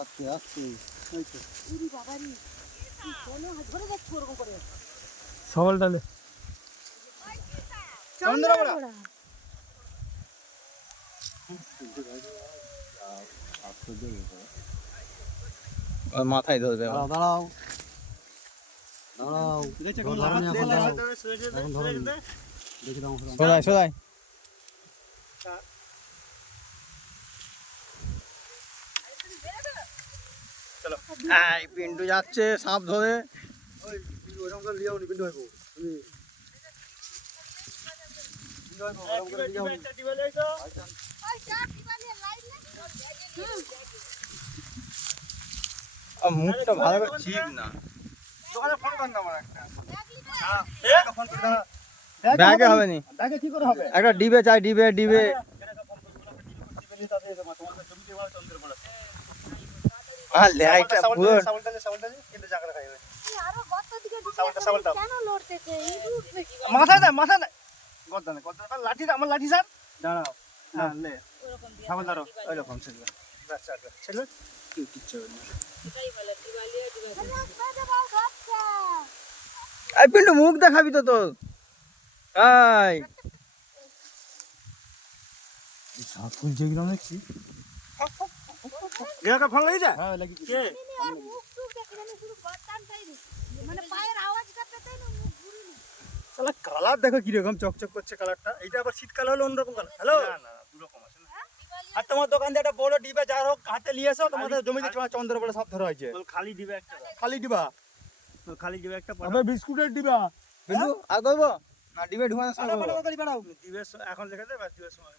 আস্তে আস্তে। যাচ্ছে সবল ডালে মাথায় ধরবে দাঁড়াও দাঁড়াও। ধরো এখন ধরো দেখি দাও এখন। সোজাই এই পিন্টু যাচ্ছে সাপ ধরে মুখটা ভালো করে ঠিক না একটা। ব্যাগে হবে নি? একটা ডিবে চাই, ডিবে ডিবে দে, দে, নে, গর্দা নে। লাঠি দে, আমার লাঠি স্যার। দাঁড়াও হ্যাঁ। লে। সাবল ধরো ওই রকম ছেলে। ছেলে কি কিচ্ছু এই পিন্টু মুখ দেখাবি তো তোর। খুলছে কিরম দেখছি। গেকা ফোন লাগিয়েছে হ্যাঁ লাগিয়েছি কে? আর মুখ টুক দেখে গর্তানটাই মানে পায়ের আওয়াজটা পেতেই না মুখ ঘুরিয়ে শালা কালার দেখো কি রকম চকচক করছে কালারটা এইটা আবার শীতকাল হলো অন্যরকম কালার হ্যালো না না দু রকম আছে না। আর তোমার দোকান থেকে একটা বড় ডিবা যার হোক হাতে নিয়ে এসো তোমাদের জমিতে তোমার চন্দ্র বলে সব ধরা হয়েছে। খালি দিবে একটা খালি ডিবা? খালি দিবে একটা আবার বিস্কুটের ডিবা? পিন্টু আর করব না ডিবে তাড়াতাড়ি বাড়াও দিবে এখন লেখা দেবে দিবে সময়।